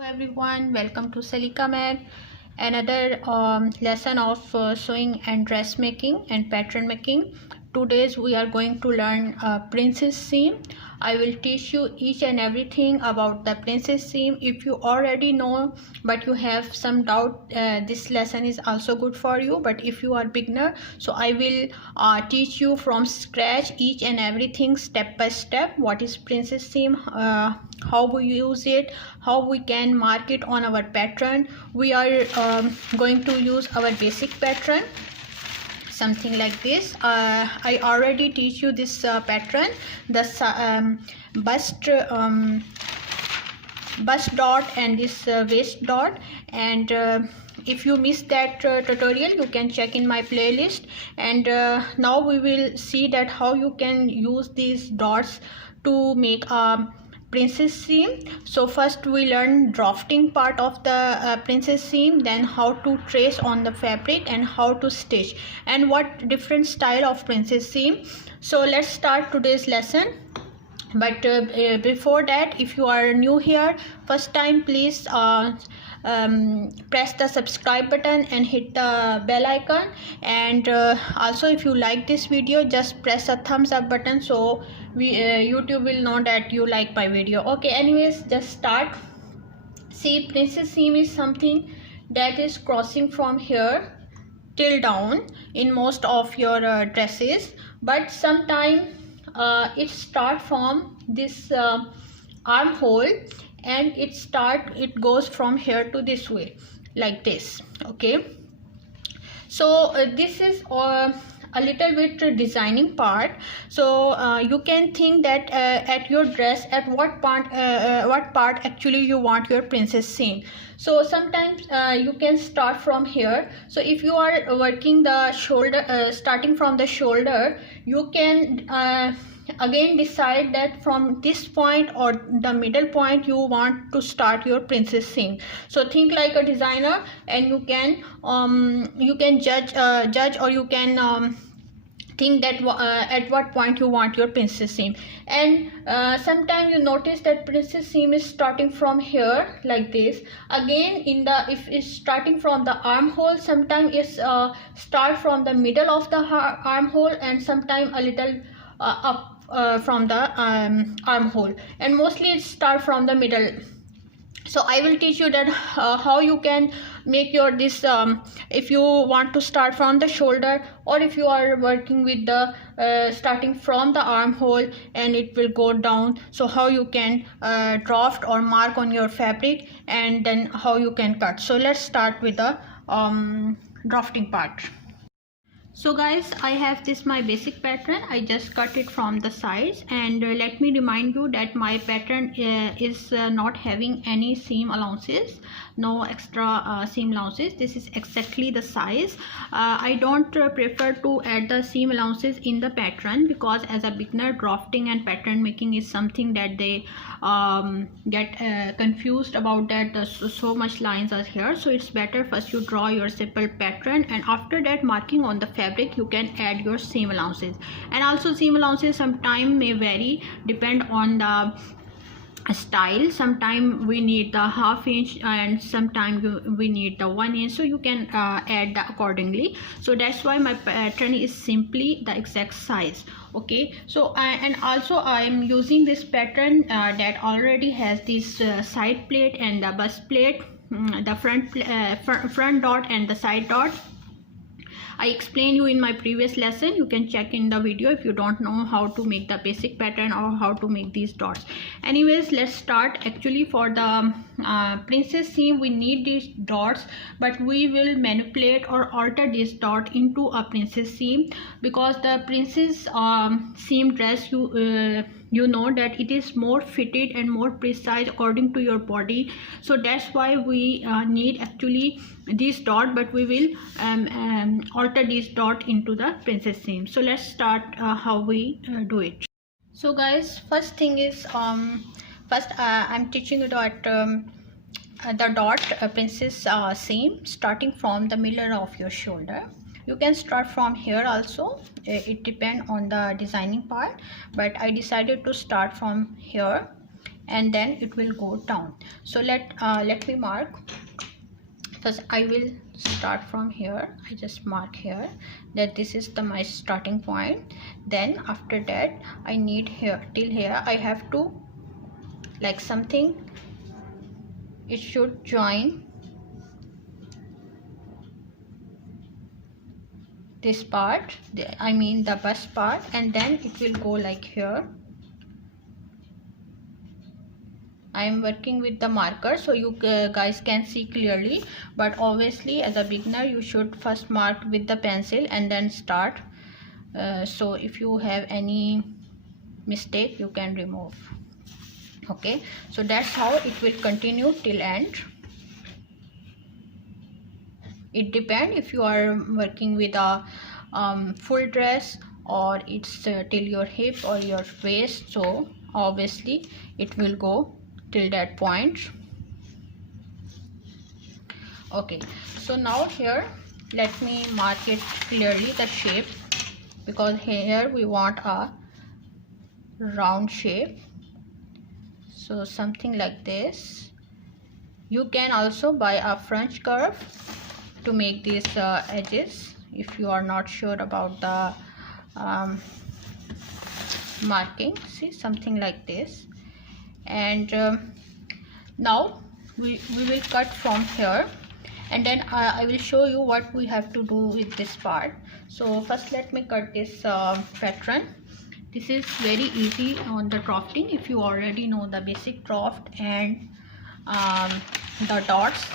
Hello everyone, welcome to Salika Med, another lesson of sewing and dressmaking and pattern making. Today's we are going to learn princess seam. I will teach you each and everything about the princess seam. If you already know but you have some doubt, this lesson is also good for you. But if you are beginner, so I will teach you from scratch each and everything step by step. What is princess seam? How we use it, how we can mark it on our pattern. We are going to use our basic pattern, something like this. I already teach you this pattern, the bust dot and this waist dot, and if you missed that tutorial, you can check in my playlist. And now we will see that how you can use these dots to make a princess seam. So first we learn drafting part of the princess seam, then how to trace on the fabric and how to stitch and what different style of princess seam. So let's start today's lesson. But before that, if you are new here, first time, please press the subscribe button and hit the bell icon. And also if you like this video, just press a thumbs up button, so YouTube will know that you like my video. Okay, anyways, just start. See, princess seam is something that is crossing from here till down in most of your dresses, but sometimes it start from this armhole and it goes from here to this way, like this. Okay, so this is a little bit designing part. So you can think that at your dress, at what part actually you want your princess seam. So sometimes you can start from here. So if you are working the shoulder, starting from the shoulder, you can again decide that from this point or the middle point you want to start your princess seam. So think like a designer, and you can judge or you can think that at what point you want your princess seam. And sometimes you notice that princess seam is starting from here, like this. Again, if it's starting from the armhole, sometimes it's start from the middle of the armhole, and sometimes a little up from the armhole, and mostly it start from the middle. So I will teach you that how you can make your this if you want to start from the shoulder, or if you are working with the starting from the armhole and it will go down, so how you can draft or mark on your fabric, and then how you can cut. So let's start with the drafting part. So guys, I have this my basic pattern. I just cut it from the sides, and let me remind you that my pattern is not having any seam allowances, no extra seam allowances. This is exactly the size. I don't prefer to add the seam allowances in the pattern, because as a beginner, drafting and pattern making is something that they get confused about, that so much lines are here. So it's better first you draw your simple pattern, and after that, marking on the fabric, you can add your seam allowances. And also seam allowances sometime may vary, depend on the style. Sometime we need the ½ inch, and sometime we need the 1 inch, so you can add that accordingly. So that's why my pattern is simply the exact size. Okay, so and also I am using this pattern that already has this side plate and the bust plate, the front dot and the side dot. I explained you in my previous lesson. You can check in the video if you don't know how to make the basic pattern or how to make these dots. Anyways, let's start. Actually, for the princess seam, we need these dots, but we will manipulate or alter this dot into a princess seam, because the princess seam dress, you know that it is more fitted and more precise according to your body. So that's why we need actually this dot, but we will alter this dot into the princess seam. So let's start how we do it. So guys, first thing is I'm teaching you that the dot princess seam starting from the middle of your shoulder. You can start from here also, it depends on the designing part, but I decided to start from here and then it will go down. So let me mark. First I will start from here. I just mark here that this is my starting point. Then after that I need here till here I have to like something, it should join this part, I mean the bust part, and then it will go like here. I am working with the marker so you guys can see clearly, but obviously as a beginner you should first mark with the pencil and then start. So if you have any mistake you can remove. Okay, so that's how it will continue till end. It depends if you are working with a full dress or it's till your hip or your waist, so obviously it will go till that point. Okay, so now here let me mark it clearly the shape, because here we want a round shape. So something like this. You can also buy a French curve to make these edges if you are not sure about the marking. See, something like this. And now we will cut from here, and then I will show you what we have to do with this part. So first let me cut this pattern. This is very easy on the drafting if you already know the basic draft and the dots.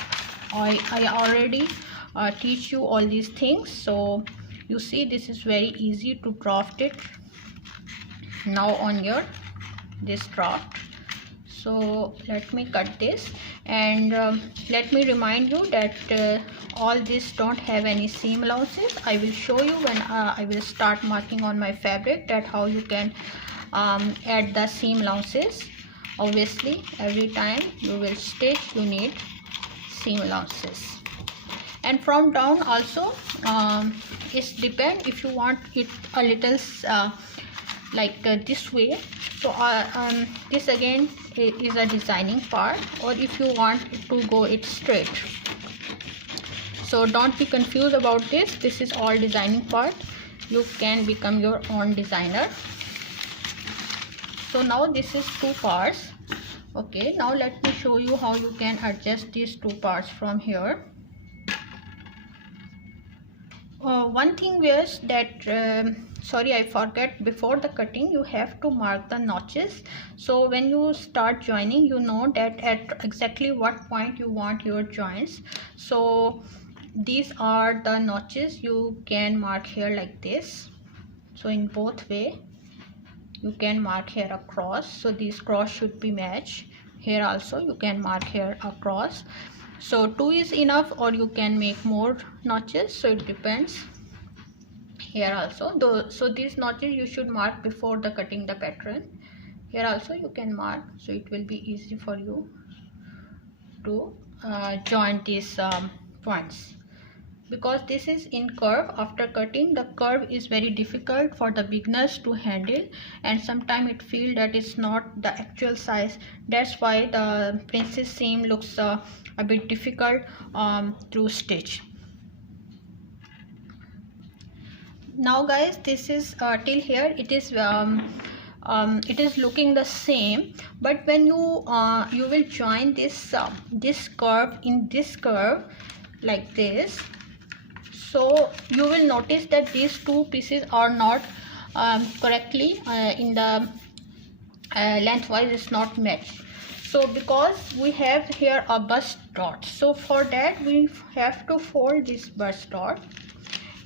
I already teach you all these things, so you see this is very easy to draft it now on your this draft. So let me cut this, and let me remind you that all this don't have any seam allowances. I will show you when I will start marking on my fabric that how you can add the seam allowances. Obviously every time you will stitch you need seam allowances. And from down also it depends if you want it a little like this way. So this again is a designing part, or if you want to go it straight. So don't be confused about this. This is all designing part. You can become your own designer. So now this is two parts. Okay, now let me show you how you can adjust these two parts from here. One thing was that sorry, I forget, before the cutting you have to mark the notches. So when you start joining, you know that at exactly what point you want your joints. So these are the notches you can mark here like this. So in both way you can mark here across. So these cross should be matched. Here also you can mark here across. So 2 is enough, or you can make more notches, so it depends. Here also so these notches you should mark before the cutting the pattern. Here also you can mark, so it will be easy for you to join these points. Because this is in curve, after cutting the curve is very difficult for the beginners to handle, and sometimes it feel that it's not the actual size. That's why the princess seam looks a bit difficult to stitch. Now guys, this is till here it is looking the same, but when you you will join this this curve in this curve like this, so you will notice that these two pieces are not correctly in the lengthwise is not matched. So because we have here a bust dot, so for that we have to fold this bust dot,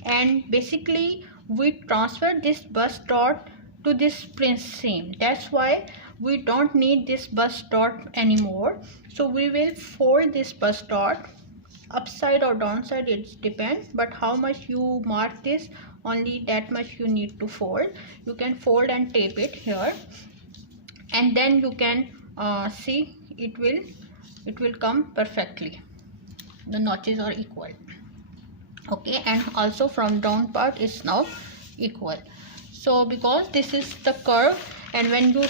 and basically we transfer this bust dot to this prince seam. That's why we don't need this bust dot anymore. So we will fold this bust dot upside or downside, it depends, but how much you mark this, only that much you need to fold. You can fold and tape it here, and then you can see it will come perfectly. The notches are equal. Okay, and also from down part is now equal. So because this is the curve and when you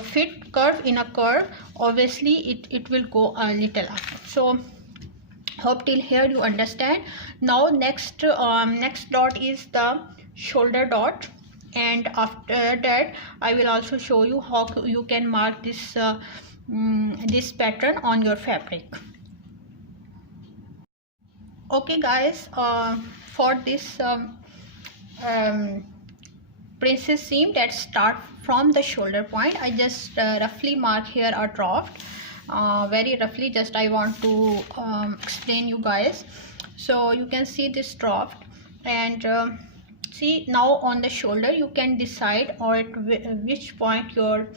fit curve in a curve, obviously it will go a little up. So hope till here you understand. Now next next dot is the shoulder dot, and after that I will also show you how you can mark this this pattern on your fabric. Okay guys, for this princess seam that start from the shoulder point, I just roughly mark here a draft, very roughly, just I want to explain you guys. So you can see this draft, and see now on the shoulder you can decide or at which point your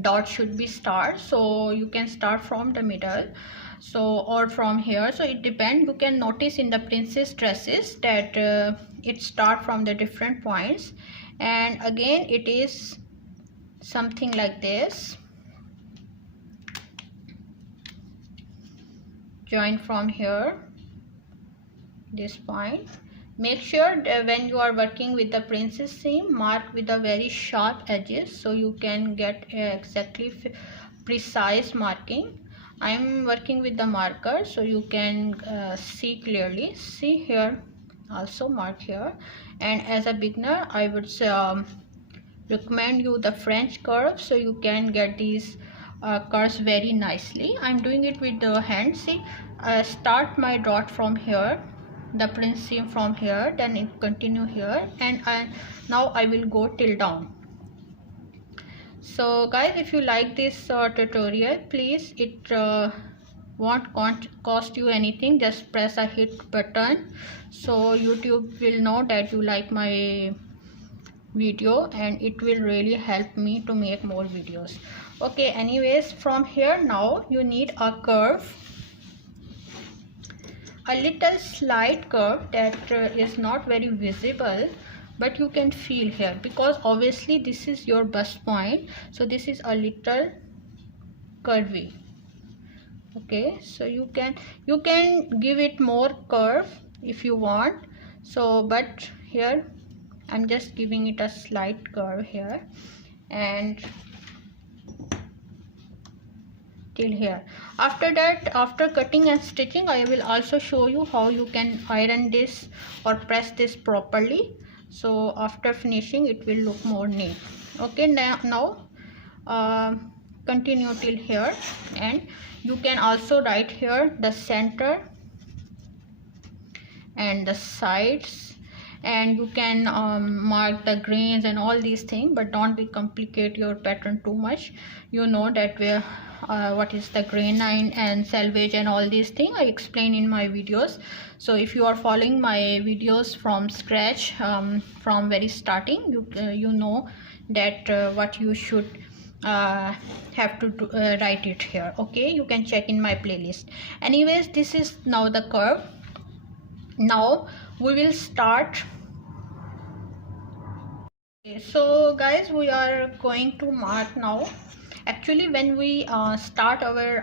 dot should be start. So you can start from the middle, so or from here, so it depends. You can notice in the princess dresses that it start from the different points, and again it is something like this, join from here this point. Make sure that when you are working with the princess seam, mark with the very sharp edges so you can get exactly precise marking. I'm working with the marker so you can see clearly. See here, also mark here. And as a beginner I would recommend you the French curve so you can get these curves very nicely. I'm doing it with the hand. See, start my dot from here, the prince seam from here, then it continue here, and now I will go till down. So guys, if you like this tutorial, please, it won't cost you anything, just press a hit button so YouTube will know that you like my video, and it will really help me to make more videos. Okay, anyways, from here now you need a curve, a little slight curve that is not very visible, but you can feel here, because obviously this is your bust point, so this is a little curvy. Okay, so you can give it more curve if you want, so but here I'm just giving it a slight curve here and till here. After that, after cutting and stitching, I will also show you how you can iron this or press this properly, so after finishing it will look more neat. Okay, now continue till here, and you can also write here the center and the sides, and you can mark the grains and all these things, but don't be complicate your pattern too much. You know that where what is the grain line and selvage and all these things I explain in my videos. So if you are following my videos from scratch, from very starting, you know that what you should have to do, write it here. Okay, you can check in my playlist. Anyways, this is now the curve. Now we will start. Okay, so guys, we are going to mark now. Actually, when we start our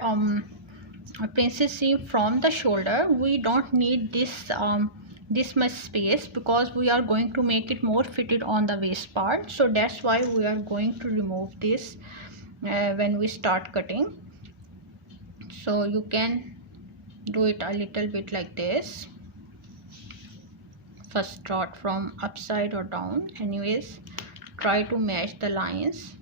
princess seam from the shoulder, we don't need this much space, because we are going to make it more fitted on the waist part, so that's why we are going to remove this when we start cutting. So you can do it a little bit like this. First start from upside or down. Anyways, try to match the lines.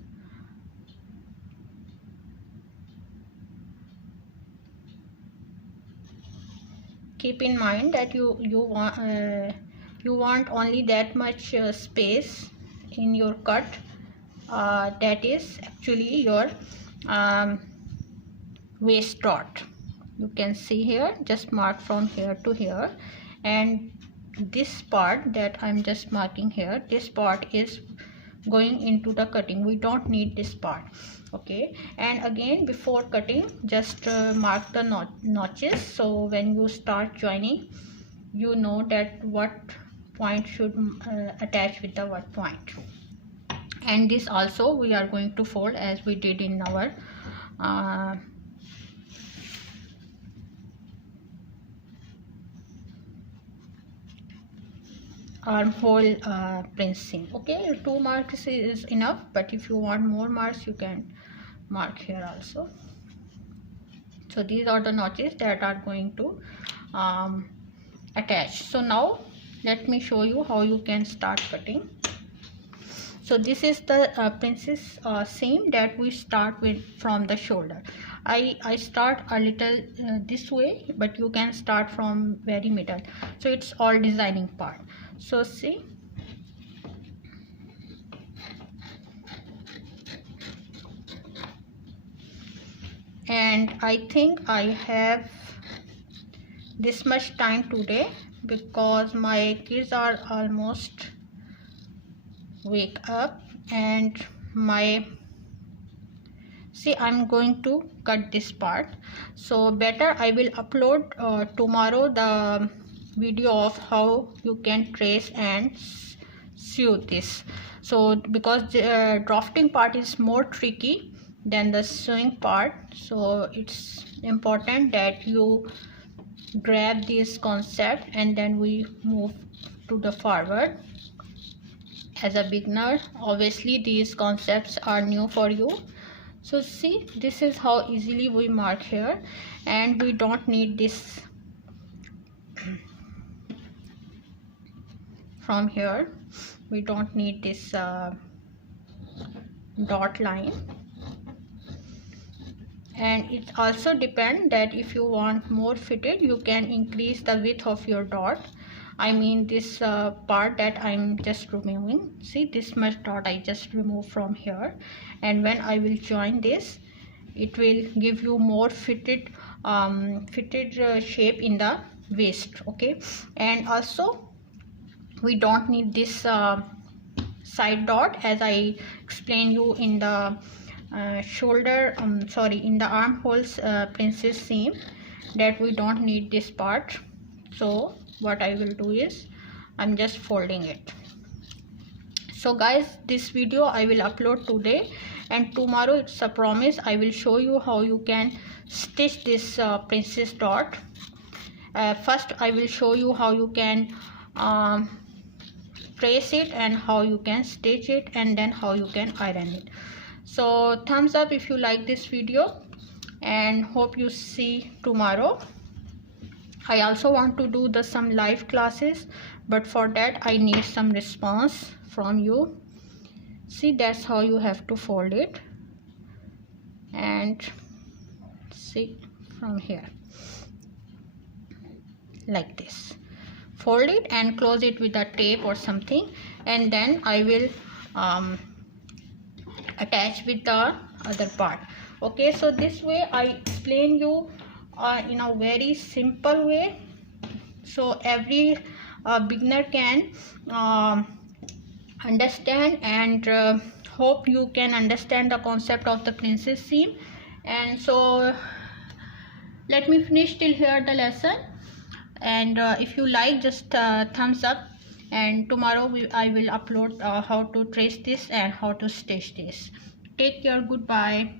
Keep in mind that you want only that much space in your cut, that is actually your waist dot. You can see here, just mark from here to here, and this part that I'm just marking here, this part is going into the cutting. We don't need this part. Okay, and again before cutting, just mark the notches, so when you start joining, you know that what point should attach with the what point. And this also we are going to fold as we did in our armhole prince seam. Okay, 2 marks is enough, but if you want more marks you can mark here also. So these are the notches that are going to attach. So now let me show you how you can start cutting. So this is the princess seam that we start with from the shoulder. I start a little this way, but you can start from very middle. So it's all designing part. So see, and I think I have this much time today because my kids are almost wake up, and see, I'm going to cut this part. So better I will upload tomorrow the video of how you can trace and sew this. So because the drafting part is more tricky than the sewing part, so it's important that you grab this concept and then we move to the forward. As a beginner, obviously these concepts are new for you. So see, this is how easily we mark here, and we don't need this from here. We don't need this dot line. And it also depends that if you want more fitted, you can increase the width of your dot. I mean this part that I'm just removing. See, this much dot I just remove from here, and when I will join this, it will give you more fitted shape in the waist. Okay, and also we don't need this side dot, as I explained you in the in the armholes princess seam, that we don't need this part. So what I will do is I'm just folding it. So guys, this video I will upload today, and tomorrow, it's a promise, I will show you how you can stitch this princess dot. First I will show you how you can trace it and how you can stitch it, and then how you can iron it. So thumbs up if you like this video, and hope you see tomorrow. I also want to do some live classes, but for that I need some response from you. See, that's how you have to fold it, and see from here like this. Fold it and close it with a tape or something, and then I will attach with the other part. Okay, so this way I explain you in a very simple way, so every beginner can understand, and hope you can understand the concept of the princess seam. And so let me finish till here the lesson, and if you like, just thumbs up, and tomorrow I will upload how to trace this and how to stitch this. Take care, goodbye.